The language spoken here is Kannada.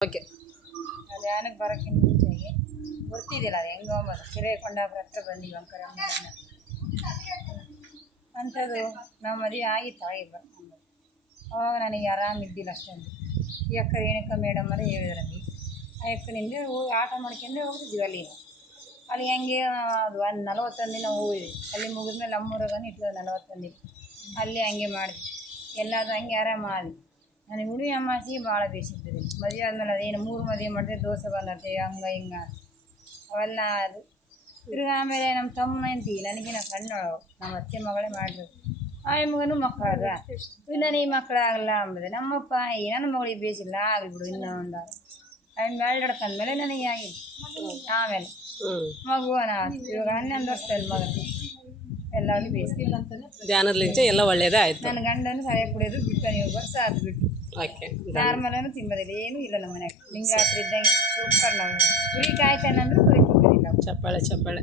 ಓಕೆ. ಧ್ಯಾನಕ್ಕೆ ಬರೋಕ್ಕಿಂತ ಮುಂಚೆಗೆ ಗೊತ್ತಿದ್ದಿಲ್ಲ ಅದು ಹೆಂಗೆ ಹೋಗೋದು ಹಿರೇಕೊಂಡಾಪುರ ಹತ್ರ ಬಂದೀವಿ ಅಂಕರ ಅಂಥದ್ದು ನಾವು ಮದುವೆ ಆಗಿತ್ತು ಅವಾಗ ನನಗೆ ಆರಾಮಿದ್ದಿಲ್ಲ ಅಷ್ಟೊಂದು. ಈ ಅಕ್ಕ ರೇಣುಕಾ ಮೇಡಮ್ ಅವರೇ ಹೇಳಿದ್ರಲ್ಲಿ ಆ ಅಕ್ಕನಿಂದ ಹೋಗಿ ಆಟ ಮಾಡ್ಕೊಂಡ್ರೆ ಹೋಗ್ತಿದ್ವಿ ಅಲ್ಲಿ ಹೆಂಗೆ ಅದು 41 ದಿನ ಹೋಗಿದ್ವಿ. ಅಲ್ಲಿ ಮುಗಿದ್ಮೇಲೆ ನಮ್ಮೂರಾಗನು ಇಟ್ಟು 41 ದಿನ ಅಲ್ಲಿ ಹಂಗೆ ಮಾಡಿದ್ವಿ. ಎಲ್ಲದು ಹಂಗೆ ಆರಾಮ ಆದ್ವಿ. ನನಗೆ ಹುಡುಗಿ ಅಮ್ಮಾಸಿಗೆ ಭಾಳ ಬೇಸಿರ್ತದೆ. ಮದುವೆ ಆದಮೇಲೆ ಅದೇನು 3 ಮದುವೆ ಮಾಡಿದ್ರೆ ದೋಸೆ ಬಂದತೆ ಹಂಗೆ ಹಿಂಗೆ ಅವೆಲ್ಲ ಅದು ತಿರ್ಗಿ ಆಮೇಲೆ ನಮ್ಮ ತಮ್ಮನ ಅಂತೀವಿ ನನಗಿನ ಸಣ್ಣಳು ನಮ್ಮ ಅತ್ತೆ ಮಗಳೇ ಮಾಡಿದ್ರು. ಆ ಮಗನೂ ಮಕ್ಕಳಾದ ನನಗೆ ಮಕ್ಕಳಾಗಲ್ಲ ಅಂಬುದು ನಮ್ಮಪ್ಪ ನನ್ನ ಮಗಳಿಗೆ ಬೇಸಿಲ್ಲ ಆಗಲಿ ಬಿಡು ಇನ್ನೂ ಒಂದು ಮೇಲೆ ನನಗೆ ಆಗಿದೆ. ಆಮೇಲೆ ಮಗುವನ ಇವಾಗ 11 ವರ್ಷದಲ್ಲಿ ಮಗನ ಎಲ್ಲರೂ ಬೇಯಿಸ್ತಿಲ್ಲ ಧ್ಯಾನದಲ್ಲಿಂಚೆ ಎಲ್ಲ ಒಳ್ಳೇದೇ ಆಯ್ತು. ನನ್ನ ಗಂಡನು ಸರಿಯ ಕುಡಿಯೋದು ಬಿಟ್ಟು ನೀವು ವರ್ಷ ಅದು ಬಿಟ್ಟು ಓಕೆ. ನಾರ್ಮಲೂ ತಿಂಬೋದಿಲ್ಲ, ಏನೂ ಇಲ್ಲ ನಮ್ಮ ಮನೆಯಾಗ. ಲಿಂಗಾತ್ರಿ ಇದ್ದಂಗೆ ಸೂಪರ್ ನಾವು ಕುರಿ ಕಾಯ್ತಾನಂದ್ರೂ ಕುರಿ ತಿಂಬೋದಿಲ್ಲ. ಚಪ್ಪಾಳೆ.